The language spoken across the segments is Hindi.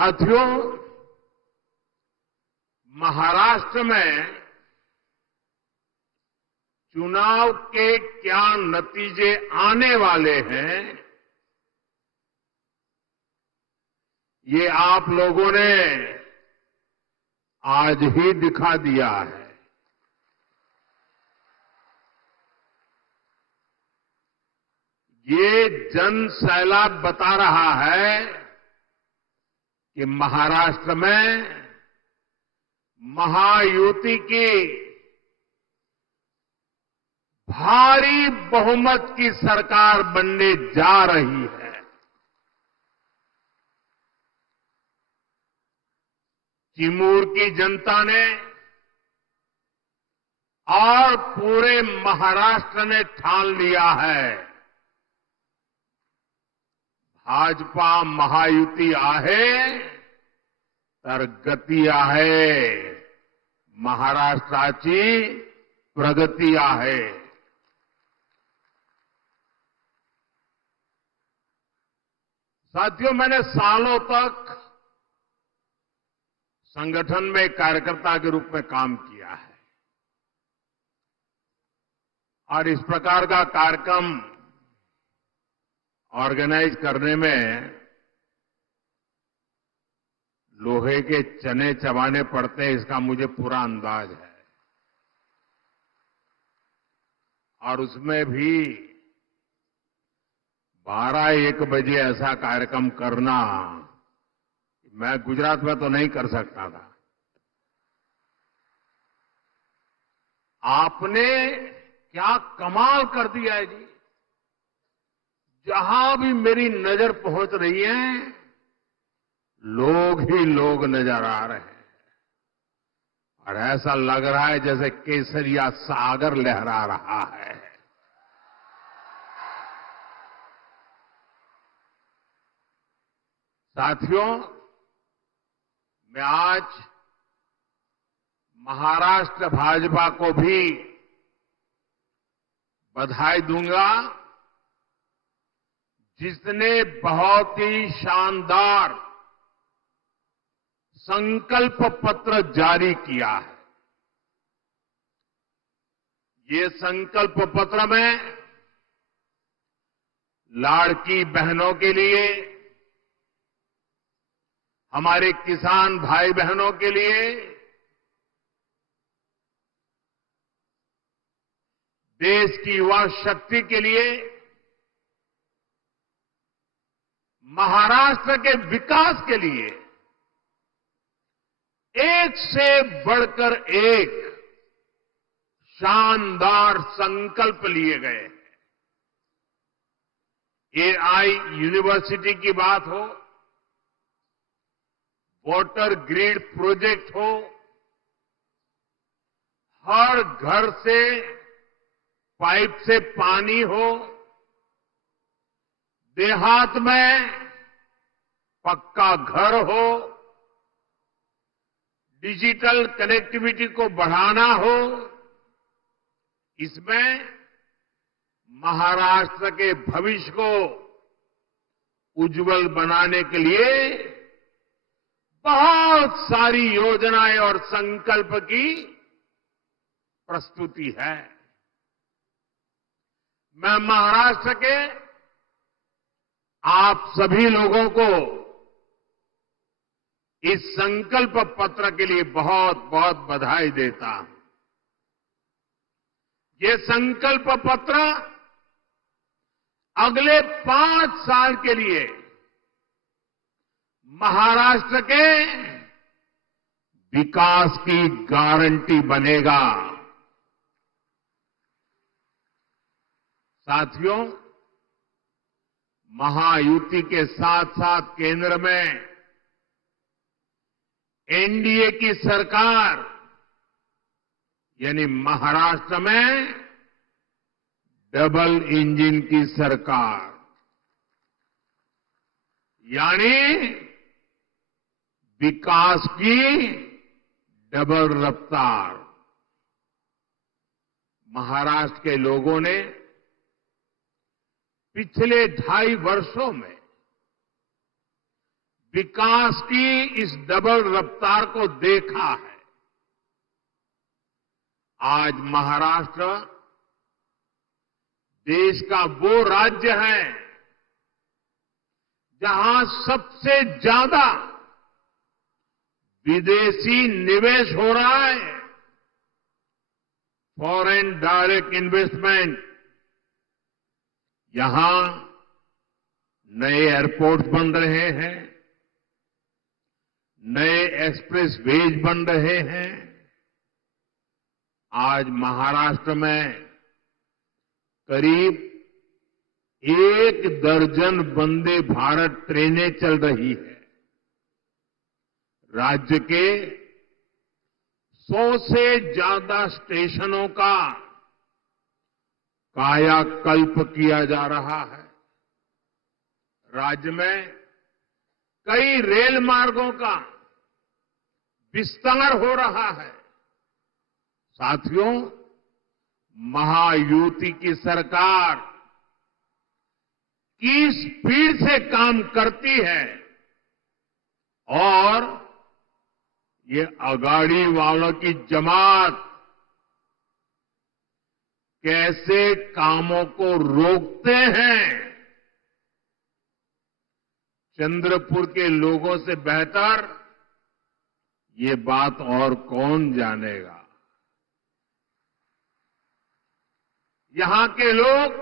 साथियों, महाराष्ट्र में चुनाव के क्या नतीजे आने वाले हैं, ये आप लोगों ने आज ही दिखा दिया है। ये जन सैलाब बता रहा है कि महाराष्ट्र में महायुति की भारी बहुमत की सरकार बनने जा रही है। चिमूर की जनता ने और पूरे महाराष्ट्र ने ठान लिया है, भाजपा महायुती आहे तर गती आहे, महाराष्ट्राची प्रगती आहे। साथियों, मैंने सालों तक संगठन में कार्यकर्ता के रूप में काम किया है और इस प्रकार का कार्यक्रम ऑर्गेनाइज करने में लोहे के चने चबाने पड़ते हैं, इसका मुझे पूरा अंदाज है। और उसमें भी 12-1 बजे ऐसा कार्यक्रम करना, मैं गुजरात में तो नहीं कर सकता था। आपने क्या कमाल कर दिया है जी। जहां भी मेरी नजर पहुंच रही है, लोग ही लोग नजर आ रहे हैं और ऐसा लग रहा है जैसे केसरिया सागर लहरा रहा है। साथियों, मैं आज महाराष्ट्र भाजपा को भी बधाई दूंगा, जिसने बहुत ही शानदार संकल्प पत्र जारी किया है। ये संकल्प पत्र में लाड़की बहनों के लिए, हमारे किसान भाई बहनों के लिए, देश की युवा शक्ति के लिए, महाराष्ट्र के विकास के लिए एक से बढ़कर एक शानदार संकल्प लिए गए हैं। एआई यूनिवर्सिटी की बात हो, वाटर ग्रिड प्रोजेक्ट हो, हर घर से पाइप से पानी हो, देहात में पक्का घर हो, डिजिटल कनेक्टिविटी को बढ़ाना हो, इसमें महाराष्ट्र के भविष्य को उज्जवल बनाने के लिए बहुत सारी योजनाएं और संकल्प की प्रस्तुति है। मैं महाराष्ट्र के आप सभी लोगों को इस संकल्प पत्र के लिए बहुत बहुत बधाई देता हूं। ये संकल्प पत्र अगले 5 साल के लिए महाराष्ट्र के विकास की गारंटी बनेगा। साथियों, महायुति के साथ साथ केंद्र में एनडीए की सरकार, यानी महाराष्ट्र में डबल इंजन की सरकार, यानी विकास की डबल रफ्तार। महाराष्ट्र के लोगों ने पिछले 2.5 वर्षों में विकास की इस डबल रफ्तार को देखा है। आज महाराष्ट्र देश का वो राज्य है जहां सबसे ज्यादा विदेशी निवेश हो रहा है। फॉरेन डायरेक्ट इन्वेस्टमेंट, यहां नए एयरपोर्ट बन रहे हैं, नए एक्सप्रेस वेज बन रहे हैं। आज महाराष्ट्र में करीब 1 दर्जन वंदे भारत ट्रेनें चल रही है। राज्य के 100 से ज्यादा स्टेशनों का कायाकल्प किया जा रहा है। राज्य में कई रेल मार्गों का विस्तार हो रहा है। साथियों, महायुति की सरकार किस स्पीड से काम करती है और ये अगाड़ी वालों की जमात कैसे कामों को रोकते हैं, चंद्रपुर के लोगों से बेहतर ये बात और कौन जानेगा। यहां के लोग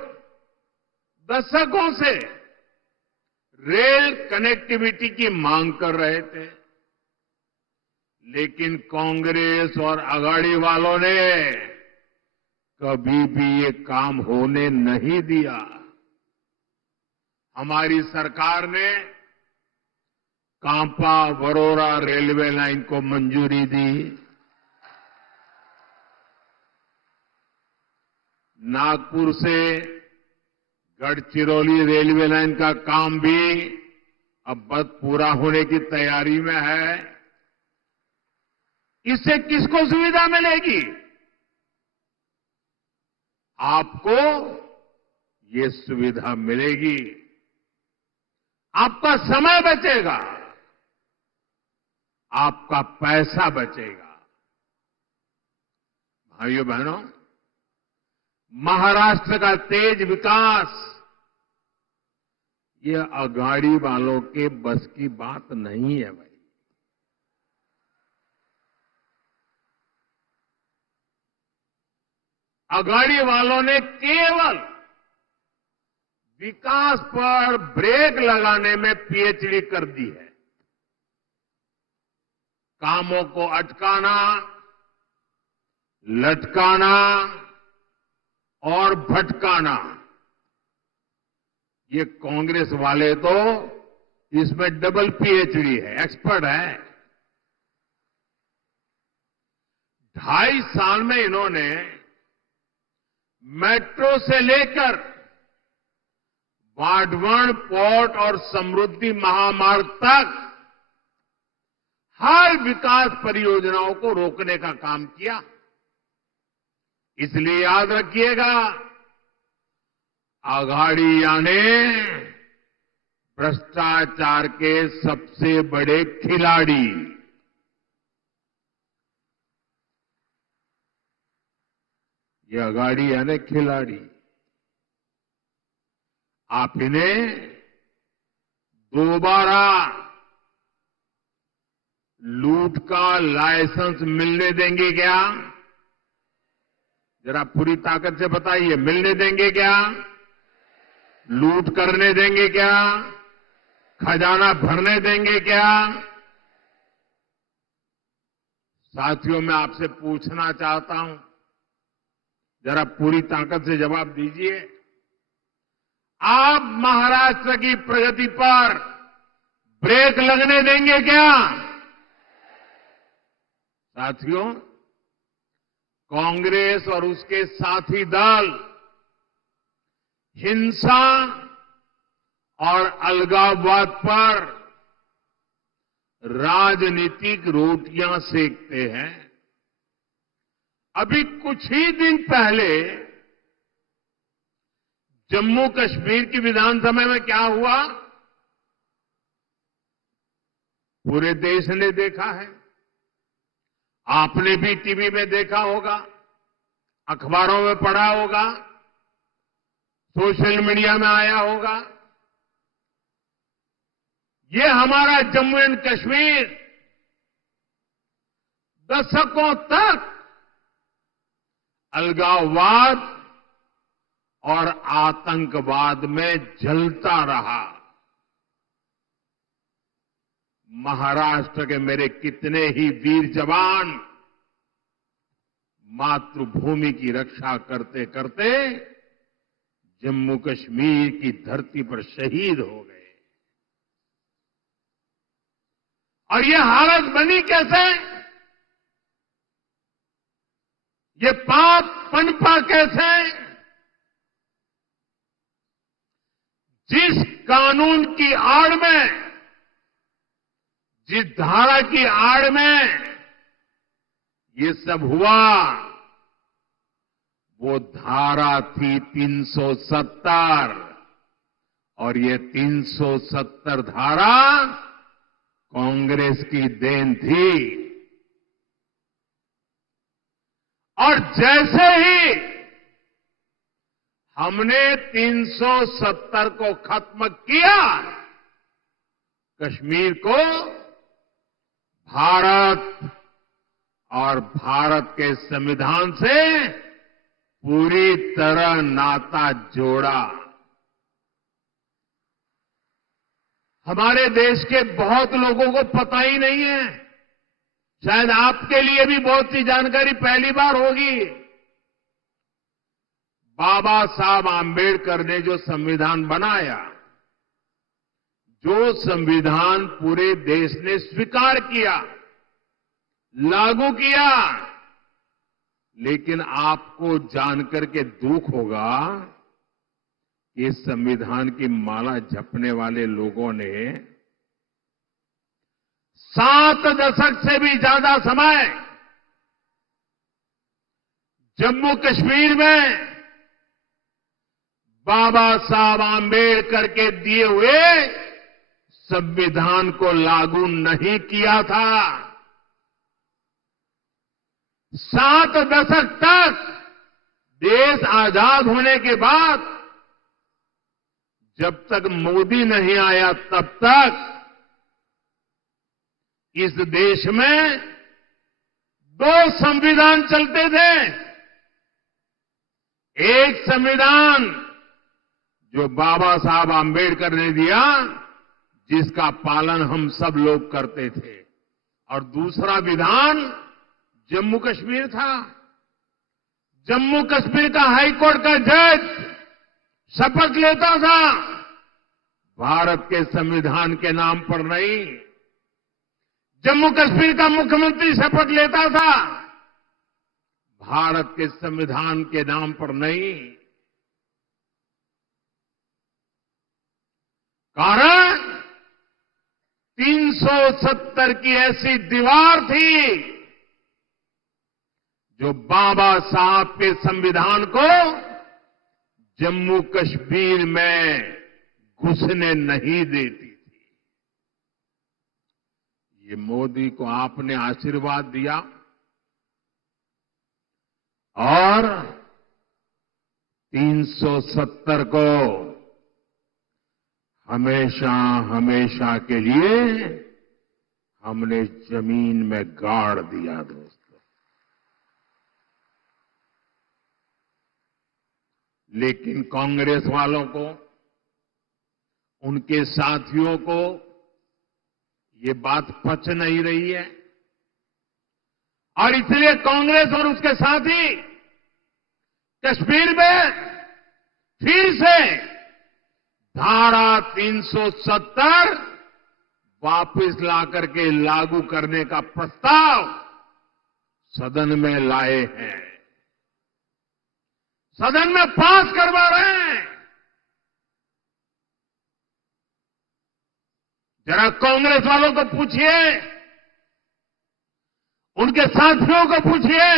दशकों से रेल कनेक्टिविटी की मांग कर रहे थे, लेकिन कांग्रेस और अगाड़ी वालों ने कभी भी ये काम होने नहीं दिया। हमारी सरकार ने कांपा वरोरा रेलवे लाइन को मंजूरी दी। नागपुर से गढ़चिरौली रेलवे लाइन का काम भी अब बस पूरा होने की तैयारी में है। इससे किसको सुविधा मिलेगी? आपको ये सुविधा मिलेगी, आपका समय बचेगा, आपका पैसा बचेगा। भाइयों बहनों, महाराष्ट्र का तेज विकास ये अगाड़ी वालों के बस की बात नहीं है भाई। अगाड़ी वालों ने केवल विकास पर ब्रेक लगाने में पीएचडी कर दी है। कामों को अटकाना, लटकाना और भटकाना, ये कांग्रेस वाले तो इसमें डबल पीएचडी है, एक्सपर्ट है। 2.5 साल में इन्होंने मेट्रो से लेकर बाढ़वण पोर्ट और समृद्धि महामार्ग तक हर विकास परियोजनाओं को रोकने का काम किया। इसलिए याद रखिएगा, अघाड़िया ने भ्रष्टाचार के सबसे बड़े खिलाड़ी, ये अघाड़िया ने खिलाड़ी, आप इन्हें दोबारा लूट का लाइसेंस मिलने देंगे क्या? जरा पूरी ताकत से बताइए, मिलने देंगे क्या? लूट करने देंगे क्या? खजाना भरने देंगे क्या? साथियों, मैं आपसे पूछना चाहता हूं, जरा पूरी ताकत से जवाब दीजिए। आप महाराष्ट्र की प्रगति पर ब्रेक लगने देंगे क्या? साथियों, कांग्रेस और उसके साथी दल हिंसा और अलगाववाद पर राजनीतिक रोटियां सेकते हैं। अभी कुछ ही दिन पहले जम्मू कश्मीर की विधानसभा में क्या हुआ? पूरे देश ने देखा है, आपने भी टीवी में देखा होगा, अखबारों में पढ़ा होगा, सोशल मीडिया में आया होगा। ये हमारा जम्मू एंड कश्मीर दशकों तक अलगाववाद और आतंकवाद में जलता रहा। महाराष्ट्र के मेरे कितने ही वीर जवान मातृभूमि की रक्षा करते करते जम्मू कश्मीर की धरती पर शहीद हो गए। और ये हालत बनी कैसे? ये पाप पनपा कैसे? जिस कानून की आड़ में, जिस धारा की आड़ में ये सब हुआ, वो धारा थी 370 और ये 370 धारा कांग्रेस की देन थी। और जैसे ही हमने 370 को खत्म किया, कश्मीर को भारत और भारत के संविधान से पूरी तरह नाता जोड़ा। हमारे देश के बहुत लोगों को पता ही नहीं है, शायद आपके लिए भी बहुत सी जानकारी पहली बार होगी। बाबा साहब आंबेडकर ने जो संविधान बनाया, जो संविधान पूरे देश ने स्वीकार किया, लागू किया, लेकिन आपको जानकर के दुख होगा कि इस संविधान की माला जपने वाले लोगों ने 7 दशक से भी ज्यादा समय जम्मू कश्मीर में बाबा साहब आंबेडकर के दिए हुए संविधान को लागू नहीं किया था। 7 दशक तक देश आजाद होने के बाद जब तक मोदी नहीं आया तब तक इस देश में 2 संविधान चलते थे। एक संविधान जो बाबा साहब आंबेडकर ने दिया, जिसका पालन हम सब लोग करते थे, और दूसरा विधान जम्मू कश्मीर था। जम्मू कश्मीर का हाईकोर्ट का जज शपथ लेता था, भारत के संविधान के नाम पर नहीं। जम्मू कश्मीर का मुख्यमंत्री शपथ लेता था, भारत के संविधान के नाम पर नहीं। कारण 370 की ऐसी दीवार थी जो बाबा साहब के संविधान को जम्मू कश्मीर में घुसने नहीं देती थी। ये मोदी को आपने आशीर्वाद दिया और 370 को हमेशा हमेशा के लिए हमने जमीन में गाड़ दिया। दोस्तों, लेकिन कांग्रेस वालों को, उनके साथियों को ये बात पच नहीं रही है और इसलिए कांग्रेस और उसके साथी कश्मीर में फिर से धारा 370 वापस लाकर के लागू करने का प्रस्ताव सदन में लाए हैं, सदन में पास करवा रहे हैं। जरा कांग्रेस वालों को पूछिए, उनके साथियों को पूछिए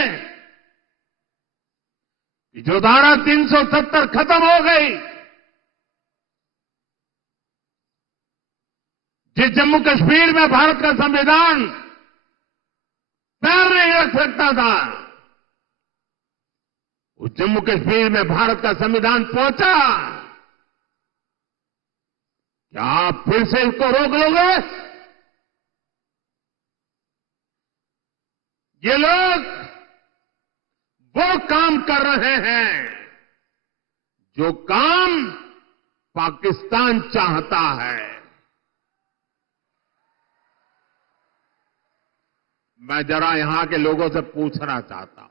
कि जो धारा 370 खत्म हो गई, जिस जम्मू कश्मीर में भारत का संविधान पैर नहीं रख सकता था, उस जम्मू कश्मीर में भारत का संविधान पहुंचा। क्या आप फिर से इसको रोक लोगे? ये लोग वो काम कर रहे हैं जो काम पाकिस्तान चाहता है। मैं जरा यहां के लोगों से पूछना चाहता हूं,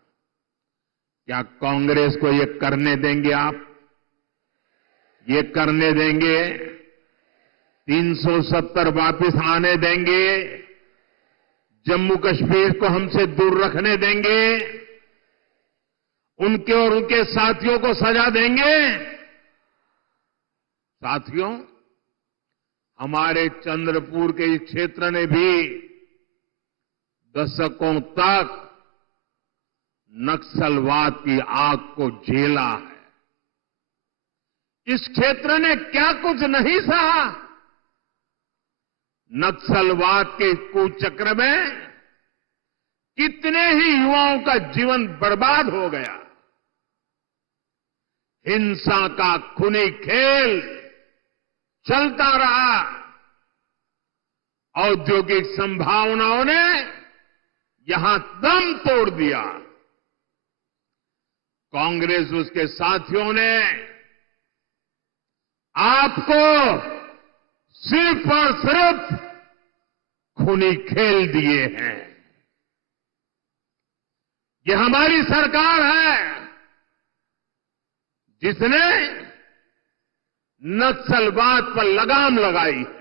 क्या कांग्रेस को ये करने देंगे आप? ये करने देंगे? 370 वापस आने देंगे? जम्मू कश्मीर को हमसे दूर रखने देंगे? उनके और उनके साथियों को सजा देंगे? साथियों, हमारे चंद्रपुर के इस क्षेत्र ने भी दशकों तक नक्सलवाद की आग को झेला है। इस क्षेत्र ने क्या कुछ नहीं सहा। नक्सलवाद के कुचक्र में कितने ही युवाओं का जीवन बर्बाद हो गया। हिंसा का खूनी खेल चलता रहा। औद्योगिक संभावनाओं ने यहां दम तोड़ दिया। कांग्रेस उसके साथियों ने आपको सिर्फ और सिर्फ खूनी खेल दिए हैं। ये हमारी सरकार है जिसने नक्सलवाद पर लगाम लगाई है।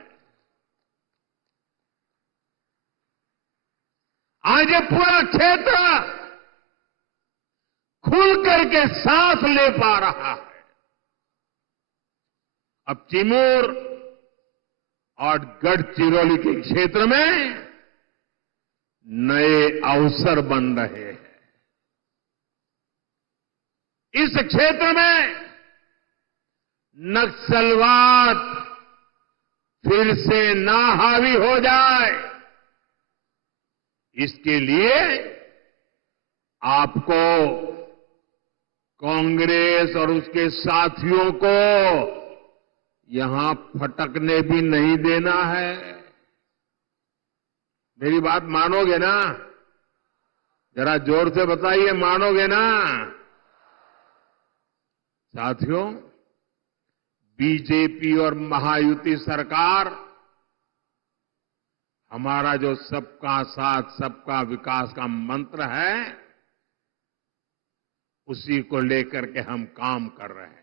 आज ये पूरा क्षेत्र खुल करके सांस ले पा रहा है। अब चिमूर और गढ़चिरौली के क्षेत्र में नए अवसर बन रहे हैं। इस क्षेत्र में नक्सलवाद फिर से ना हावी हो जाए, इसके लिए आपको कांग्रेस और उसके साथियों को यहां फटकने भी नहीं देना है। मेरी बात मानोगे ना? जरा जोर से बताइए, मानोगे ना? साथियों, बीजेपी और महायुति सरकार हमारा जो सबका साथ सबका विकास का मंत्र है, उसी को लेकर के हम काम कर रहे हैं।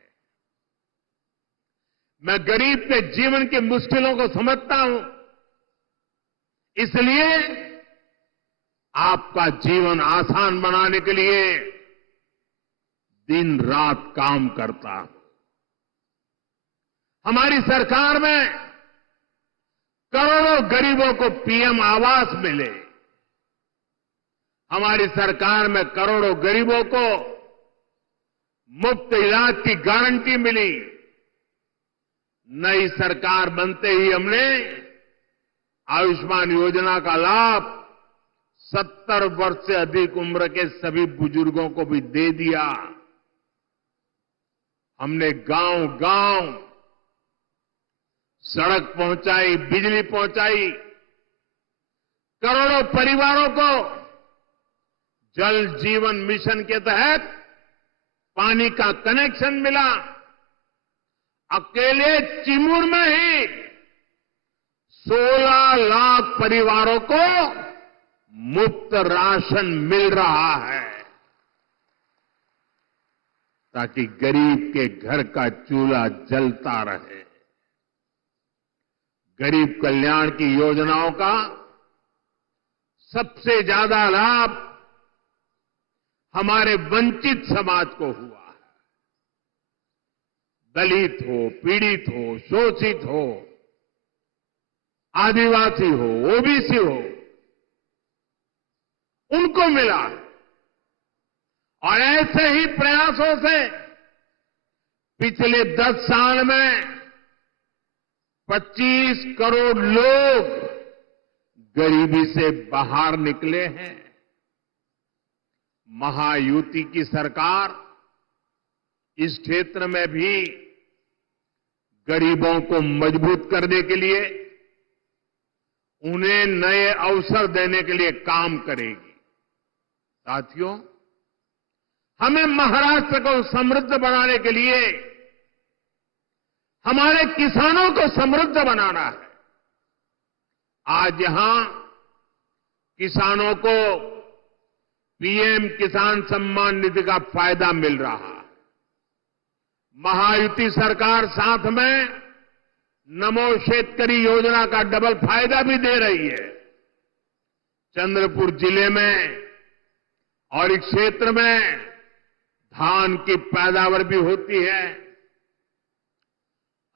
मैं गरीब के जीवन की मुश्किलों को समझता हूं, इसलिए आपका जीवन आसान बनाने के लिए दिन रात काम करता हूं। हमारी सरकार में करोड़ों गरीबों को पीएम आवास मिले। हमारी सरकार में करोड़ों गरीबों को मुफ्त इलाज की गारंटी मिली। नई सरकार बनते ही हमने आयुष्मान योजना का लाभ 70 वर्ष से अधिक उम्र के सभी बुजुर्गों को भी दे दिया। हमने गांव-गांव सड़क पहुंचाई, बिजली पहुंचाई। करोड़ों परिवारों को जल जीवन मिशन के तहत पानी का कनेक्शन मिला। अकेले चिमूर में ही 16 लाख परिवारों को मुफ्त राशन मिल रहा है, ताकि गरीब के घर का चूल्हा जलता रहे। गरीब कल्याण की योजनाओं का सबसे ज्यादा लाभ हमारे वंचित समाज को हुआ है। दलित हो, पीड़ित हो, शोषित हो, आदिवासी हो, ओबीसी हो, उनको मिला। और ऐसे ही प्रयासों से पिछले 10 साल में 25 करोड़ लोग गरीबी से बाहर निकले हैं। महायुति की सरकार इस क्षेत्र में भी गरीबों को मजबूत करने के लिए, उन्हें नए अवसर देने के लिए काम करेगी। साथियों, हमें महाराष्ट्र को समृद्ध बनाने के लिए हमारे किसानों को समृद्ध बनाना है। आज यहां किसानों को पीएम किसान सम्मान निधि का फायदा मिल रहा है। महायुति सरकार साथ में नमो शेतकरी योजना का डबल फायदा भी दे रही है। चंद्रपुर जिले में और इस क्षेत्र में धान की पैदावार भी होती है।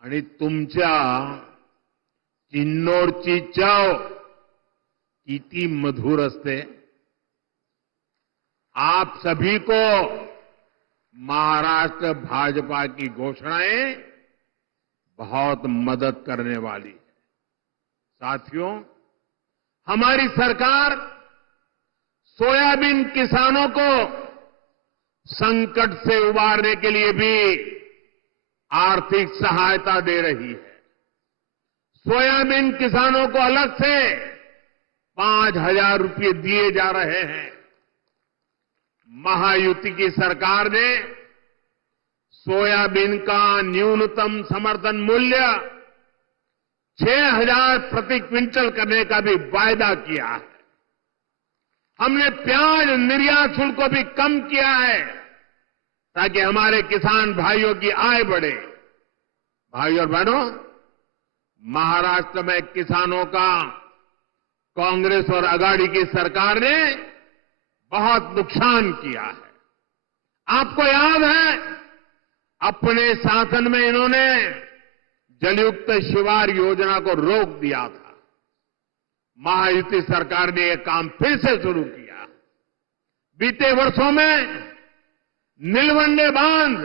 आणि तुमच्या किन्नौरची चव किती मधुर असते। आप सभी को महाराष्ट्र भाजपा की घोषणाएं बहुत मदद करने वाली है। साथियों, हमारी सरकार सोयाबीन किसानों को संकट से उबारने के लिए भी आर्थिक सहायता दे रही है। सोयाबीन किसानों को अलग से 5,000 रुपये दिए जा रहे हैं। महायुति की सरकार ने सोयाबीन का न्यूनतम समर्थन मूल्य 6,000 प्रति क्विंटल करने का भी वायदा किया है। हमने प्याज निर्यात शुल्क को भी कम किया है ताकि हमारे किसान भाइयों की आय बढ़े। भाइयों और बहनों, महाराष्ट्र में किसानों का कांग्रेस और अघाड़ी की सरकार ने बहुत नुकसान किया है। आपको याद है, अपने शासन में इन्होंने जलयुक्त शिवार योजना को रोक दिया था। महायुति सरकार ने यह काम फिर से शुरू किया। बीते वर्षों में नीलवंडे बांध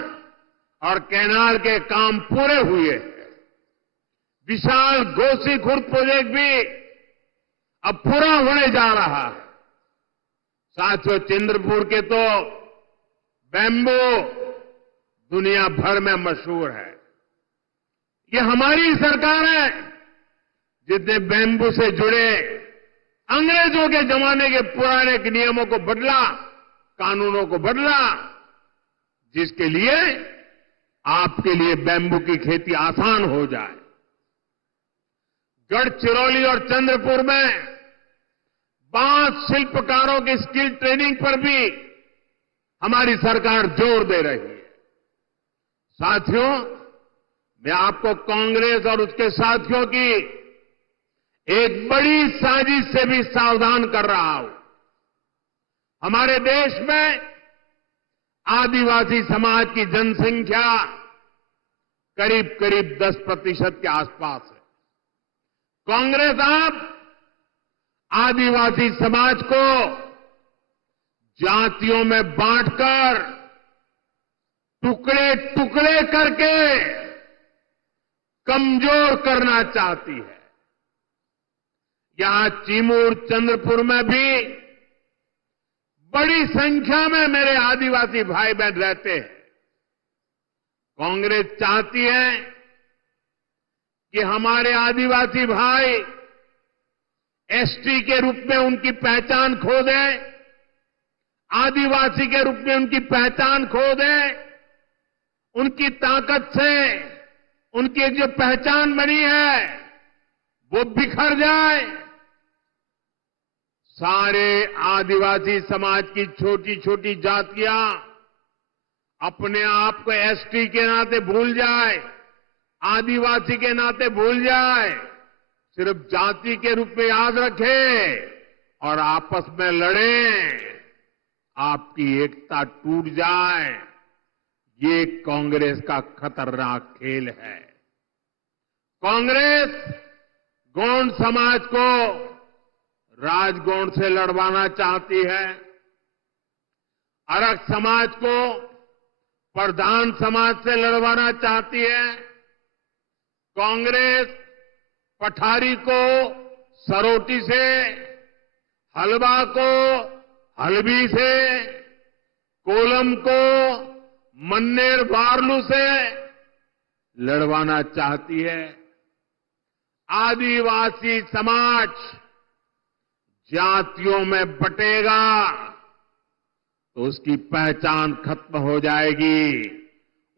और कैनाल के काम पूरे हुए हैं। विशाल गोसीखुर्द प्रोजेक्ट भी अब पूरा होने जा रहा है। साथियों, चंद्रपुर के तो बैम्बू दुनिया भर में मशहूर है। ये हमारी सरकार है जिसने बैम्बू से जुड़े अंग्रेजों के जमाने के पुराने नियमों को बदला, कानूनों को बदला, जिसके लिए आपके लिए बैम्बू की खेती आसान हो जाए। गढ़चिरौली और चंद्रपुर में बांस शिल्पकारों की स्किल ट्रेनिंग पर भी हमारी सरकार जोर दे रही है। साथियों, मैं आपको कांग्रेस और उसके साथियों की एक बड़ी साजिश से भी सावधान कर रहा हूं। हमारे देश में आदिवासी समाज की जनसंख्या करीब करीब 10% के आसपास है। कांग्रेस अब आदिवासी समाज को जातियों में बांटकर, टुकड़े टुकड़े करके कमजोर करना चाहती है। यहां चिमूर, चंद्रपुर में भी बड़ी संख्या में मेरे आदिवासी भाई बहन रहते हैं। कांग्रेस चाहती है कि हमारे आदिवासी भाई एसटी के रूप में उनकी पहचान खो दें, आदिवासी के रूप में उनकी पहचान खो दें, उनकी ताकत से उनकी जो पहचान बनी है वो बिखर जाए। सारे आदिवासी समाज की छोटी छोटी जातियां अपने आप को एसटी के नाते भूल जाए, आदिवासी के नाते भूल जाए, सिर्फ जाति के रूप में याद रखें और आपस में लड़ें, आपकी एकता टूट जाए। ये कांग्रेस का खतरनाक खेल है। कांग्रेस गौंड समाज को राजगौंड से लड़वाना चाहती है, अरग समाज को प्रधान समाज से लड़वाना चाहती है। कांग्रेस पठारी को सरोटी से, हलवा को हलवी से, कोलम को मन्नेर वारलू से लड़वाना चाहती है। आदिवासी समाज जातियों में बटेगा तो उसकी पहचान खत्म हो जाएगी,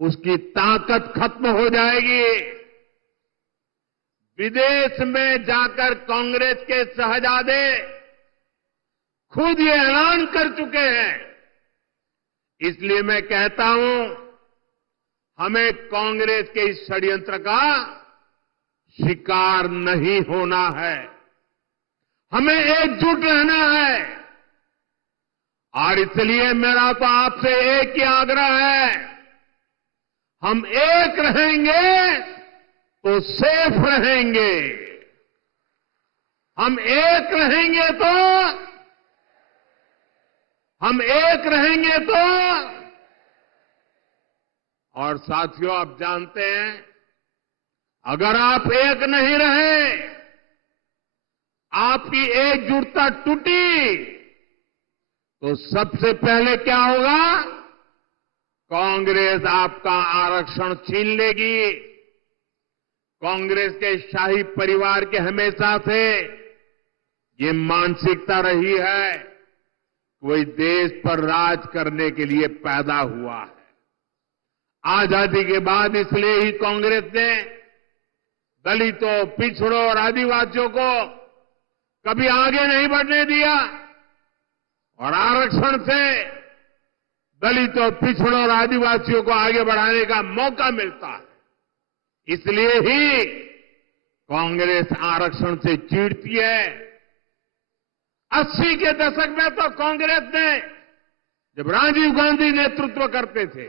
उसकी ताकत खत्म हो जाएगी। विदेश में जाकर कांग्रेस के शहजादे खुद ये ऐलान कर चुके हैं। इसलिए मैं कहता हूं, हमें कांग्रेस के इस षड्यंत्र का शिकार नहीं होना है, हमें एकजुट रहना है। और इसलिए मेरा तो आपसे एक ही आग्रह है, हम एक रहेंगे तो सेफ रहेंगे, हम एक रहेंगे तो और साथियों, आप जानते हैं, अगर आप एक नहीं रहे, आपकी एकजुटता टूटी, तो सबसे पहले क्या होगा? कांग्रेस आपका आरक्षण छीन लेगी। कांग्रेस के शाही परिवार के हमेशा से ये मानसिकता रही है, कोई देश पर राज करने के लिए पैदा हुआ है। आजादी के बाद इसलिए ही कांग्रेस ने दलितों, पिछड़ों और आदिवासियों को कभी आगे नहीं बढ़ने दिया और आरक्षण से दलितों, पिछड़ों और आदिवासियों को आगे बढ़ाने का मौका मिलता है। इसलिए ही कांग्रेस आरक्षण से चिढ़ती है। 80 के दशक में तो कांग्रेस ने, जब राजीव गांधी नेतृत्व करते थे,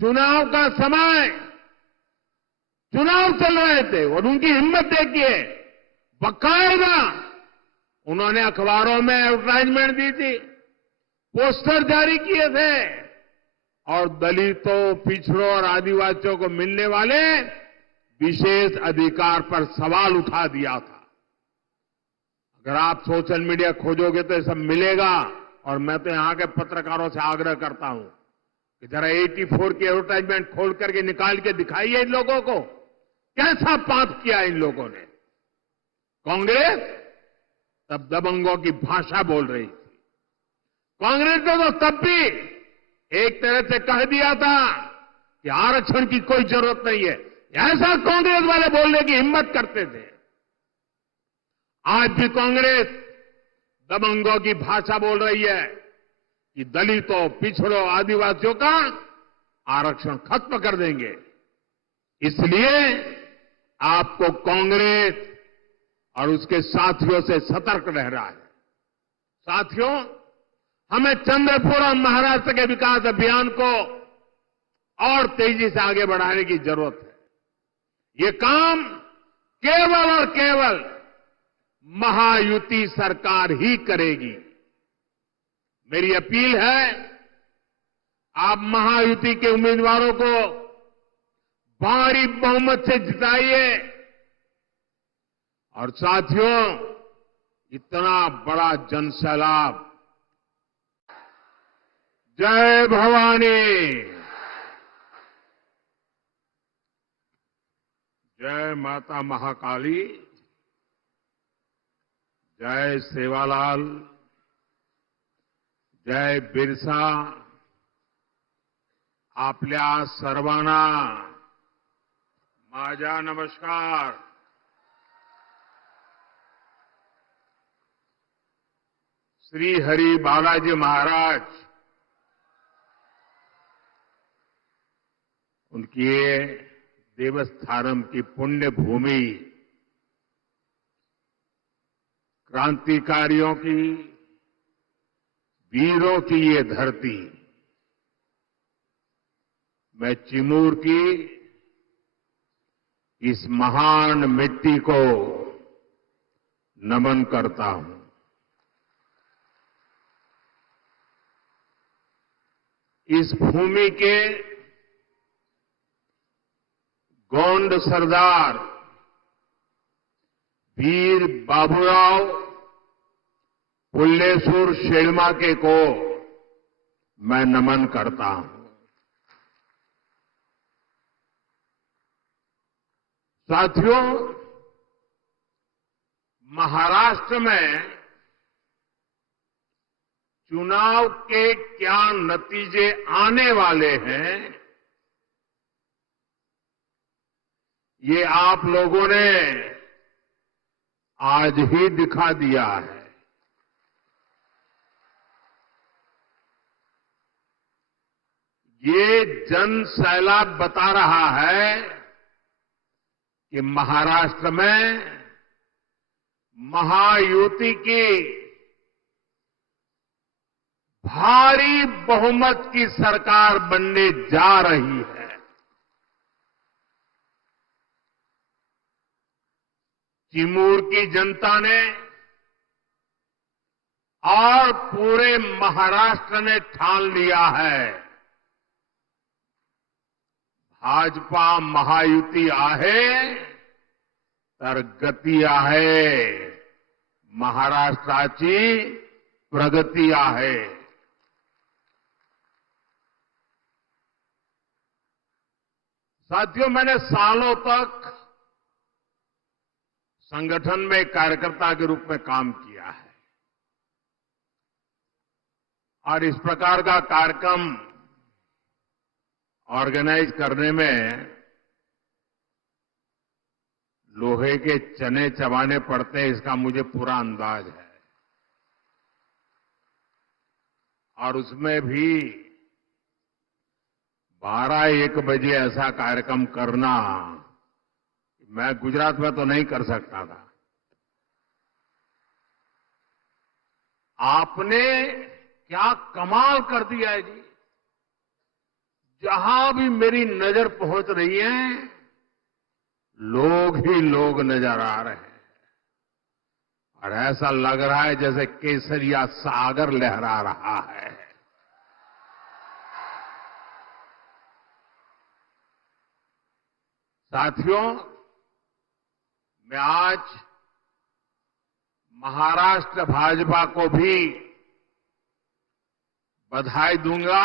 चुनाव का समय, चुनाव चल रहे थे और उनकी हिम्मत देखिए, बाकायदा उन्होंने अखबारों में एडवर्टाइजमेंट दी थी, पोस्टर जारी किए थे और दलितों, पिछड़ों और आदिवासियों को मिलने वाले विशेष अधिकार पर सवाल उठा दिया था। अगर आप सोशल मीडिया खोजोगे तो ये सब मिलेगा। और मैं तो यहां के पत्रकारों से आग्रह करता हूं कि जरा 84 की एडवर्टाइजमेंट खोल करके निकाल के दिखाइए इन लोगों को, कैसा पाप किया इन लोगों ने। कांग्रेस तब दबंगों की भाषा बोल रही थी। कांग्रेस ने तो तब भी एक तरह से कह दिया था कि आरक्षण की कोई जरूरत नहीं है। ऐसा कांग्रेस वाले बोलने की हिम्मत करते थे। आज भी कांग्रेस दबंगों की भाषा बोल रही है कि दलितों, पिछड़ों, आदिवासियों का आरक्षण खत्म कर देंगे। इसलिए आपको कांग्रेस और उसके साथियों से सतर्क रहना है। साथियों, हमें चंद्रपुर और महाराष्ट्र के विकास अभियान को और तेजी से आगे बढ़ाने की जरूरत है। ये काम केवल और केवल महायुति सरकार ही करेगी। मेरी अपील है, आप महायुति के उम्मीदवारों को भारी बहुमत से जिताइए। और साथियों, इतना बड़ा जनसैलाब, जय भवानी, जय माता महाकाली, जय सेवालाल, जय बिरसा, आपल्या सर्वांना माझा नमस्कार। श्री हरि बालाजी महाराज, उनकी ये देवस्थानम की पुण्य भूमि, क्रांतिकारियों की, वीरों की ये धरती, मैं चिमूर की इस महान मिट्टी को नमन करता हूं। इस भूमि के गोंड सरदार वीर बाबूराव पुल्लेसूर शेळमाके को मैं नमन करता हूं। साथियों, महाराष्ट्र में चुनाव के क्या नतीजे आने वाले हैं, ये आप लोगों ने आज ही दिखा दिया है। ये जन सैलाब बता रहा है कि महाराष्ट्र में महायुति की भारी बहुमत की सरकार बनने जा रही है। चिमूर की जनता ने और पूरे महाराष्ट्र ने ठान लिया है, भाजपा महायुती आहे तर गती आहे, महाराष्ट्राची प्रगती आहे। साथियों, मैंने सालों तक संगठन में कार्यकर्ता के रूप में काम किया है और इस प्रकार का कार्यक्रम ऑर्गेनाइज करने में लोहे के चने चबाने पड़ते हैं, इसका मुझे पूरा अंदाज है। और उसमें भी 12-1 बजे ऐसा कार्यक्रम करना, मैं गुजरात में तो नहीं कर सकता था। आपने क्या कमाल कर दिया है जी। जहां भी मेरी नजर पहुंच रही है, लोग ही लोग नजर आ रहे हैं और ऐसा लग रहा है जैसे केसरिया सागर लहरा रहा है। साथियों, मैं आज महाराष्ट्र भाजपा को भी बधाई दूंगा